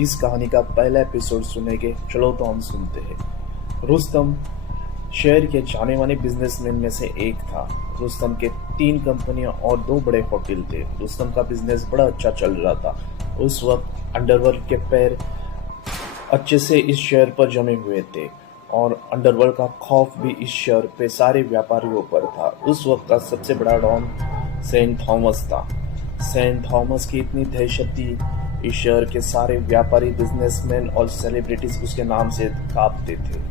इस कहानी का पहला एपिसोड सुनेंगे। चलो तो हम सुनते हैं। रुस्तम शहर के जाने माने बिजनेसमैन में से एक था। रुस्तम के 3 कंपनियां और 2 बड़े होटल थे। रुस्तम का बिजनेस बड़ा अच्छा चल रहा था। उस वक्त अंडरवर्ल्ड के पैर अच्छे से इस शहर पर जमे हुए थे और अंडरवर्ल्ड का खौफ भी इस शहर पे सारे व्यापारियों पर था। उस वक्त का सबसे बड़ा डॉन सेंट थॉमस था। सेंट थॉमस की इतनी दहशत थी, इस शहर के सारे व्यापारी, बिजनेसमैन और सेलिब्रिटीज उसके नाम से कांपते थे।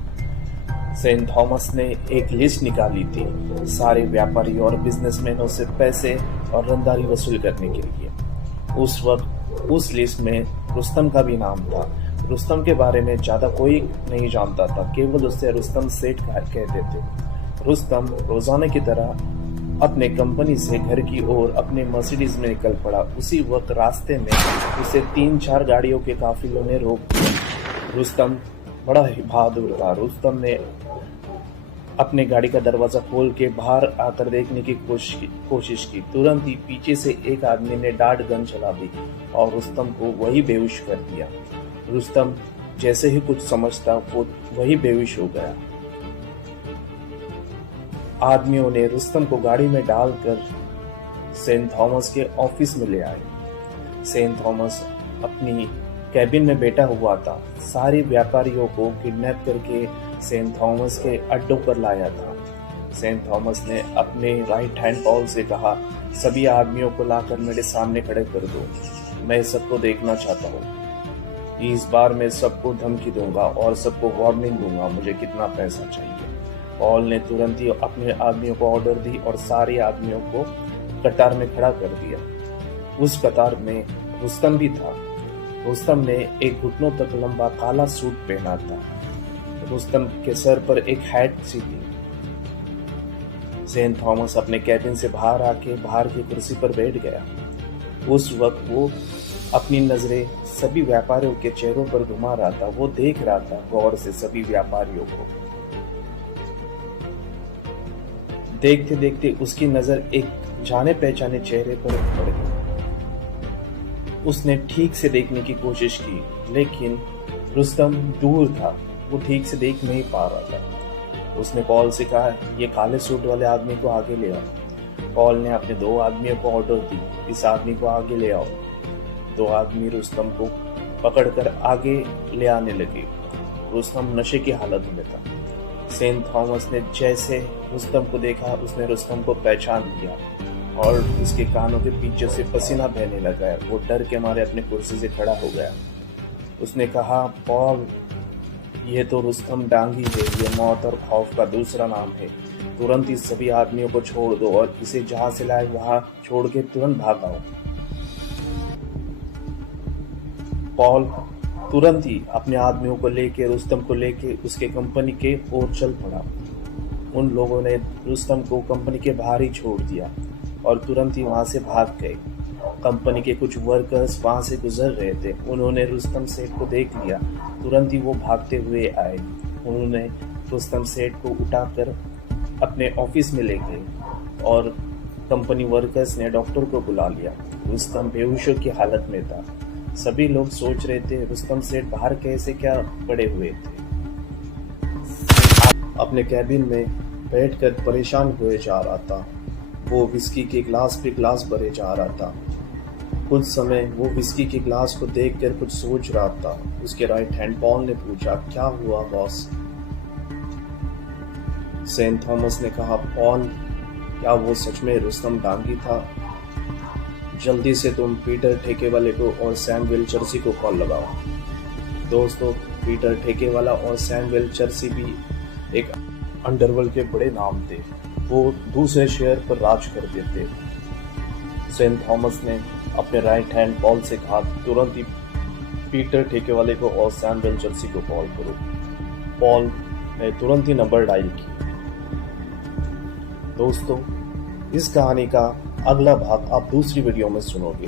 सेंट थॉमस ने एक लिस्ट निकाली थी सारे व्यापारी और बिजनेसमैनों से पैसे और रंगदारी वसूल करने के लिए। उस वक्त उस लिस्ट में रुस्तम का भी नाम था। रुस्तम के बारे में ज्यादा कोई नहीं जानता था, केवल उससे रुस्तम सेठ कहते थे। रुस्तम रोजाना की तरह अपने कंपनी से घर की ओर अपने मर्सिडीज में निकल पड़ा। उसी वक्त रास्ते में उसे 3-4 गाड़ियों के काफिलों ने रोक दिया। रुस्तम बड़ा ही बहादुर था। रुस्तम ने अपने गाड़ी का दरवाजा खोल के बाहर आकर देखने की कोशिश की। तुरंत ही पीछे से एक आदमी ने डार्ट गन चला दी और रुस्तम को वही बेहोश कर दिया। रुस्तम जैसे ही कुछ समझता वो वही बेहोश हो गया। आदमियों ने रुस्तम को गाड़ी में डालकर सेंट थॉमस के ऑफिस में ले आए। सेंट थॉमस अपनी कैबिन में बैठा हुआ था। सारे व्यापारियों को किडनैप करके सेंट थॉमस के अड्डों पर लाया था। सेंट थॉमस ने अपने राइट हैंड पॉल से कहा, सभी आदमियों को लाकर मेरे सामने खड़े कर दो, मैं सबको देखना चाहता हूँ। इस बार मैं सबको धमकी दूंगा और सबको वार्निंग दूंगा मुझे कितना पैसा चाहिए। पॉल ने तुरंत ही अपने आदमियों को ऑर्डर दी और सारे आदमियों को कतार में खड़ा कर दिया। उस कतार में रुस्तम भी था। रुस्तम ने एक घुटनों तक लंबा काला सूट पहना था। रुस्तम के सर पर एक हैट सी थी। सेंट थॉमस अपने कैबिन से बाहर आके बाहर की कुर्सी पर बैठ गया। उस वक्त वो अपनी नजरें सभी व्यापारियों के चेहरों पर घुमा रहा था। वो देख रहा था गौर से सभी व्यापारियों को। देखते देखते उसकी नजर एक जाने पहचाने चेहरे पर पड़ गई। उसने ठीक से देखने की कोशिश की, लेकिन रुस्तम दूर था, वो ठीक से देख नहीं पा रहा था। उसने पॉल से कहा, ये काले सूट वाले आदमी को आगे ले आओ। पॉल ने अपने 2 आदमियों को ऑर्डर दी, इस आदमी को आगे ले आओ। 2 आदमी रुस्तम को पकड़कर आगे ले आने लगे। रुस्तम नशे की हालत में था। सेंट थॉमस ने जैसे रुस्तम को देखा, उसने रुस्तम को पहचान लिया और उसके कानों के पीछे से पसीना बहने लगा। वो डर के मारे अपने कुर्सी से खड़ा हो गया। उसने कहा, पॉल, ये तो रुस्तम डांगी है, ये मौत और खौफ का दूसरा नाम है। तुरंत इस सभी आदमियों को छोड़ दो और इसे जहां से लाए वहां छोड़ के तुरंत भाग आओ। पॉल तुरंत ही अपने आदमियों को लेके रुस्तम को लेके उसके कंपनी के ओर चल पड़ा। उन लोगों ने रुस्तम को कंपनी के बाहर ही छोड़ दिया और तुरंत ही वहां से भाग गए। कंपनी के कुछ वर्कर्स वहां से गुजर रहे थे। उन्होंने रुस्तम सेठ को देख लिया। तुरंत ही वो भागते हुए आए। उन्होंने रुस्तम सेठ को उठाकर अपने ऑफिस में ले गए और कंपनी वर्कर्स ने डॉक्टर को बुला लिया। रुस्तम बेहोशों की हालत में था। सभी लोग सोच रहे थे रुस्तम सेठ बाहर कैसे क्या पड़े हुए थे। अपने कैबिन में बैठकर परेशान हुए जा रहा था। वो विस्की के ग्लास पे ग्लास भरे जा रहा था। कुछ समय वो विस्की के ग्लास को देखकर कुछ सोच रहा था। उसके राइट हैंड पॉल ने पूछा, क्या हुआ बॉस? सेंट थॉमस ने कहा, पॉल, क्या वो सच में रुस्तम डांगी था? जल्दी से तुम पीटर ठेकेवाले को और सैमुएल चर्ची को कॉल लगाओ। दोस्तों, पीटर ठेकेवाला और सैमुएल चर्ची भी एक अंडरवर्ल्ड के बड़े नाम थे। वो दूसरे शहर पर राज कर देते। सेंट थॉमस ने अपने राइट हैंड पॉल से कहा, तुरंत ही पीटर ठेकेवाले को और सैमुएल चर्ची को कॉल करो। पॉल ने तुरंत ही नंबर डायल किया। दोस्तों, इस कहानी का अगला भाग आप दूसरी वीडियो में सुनोगे।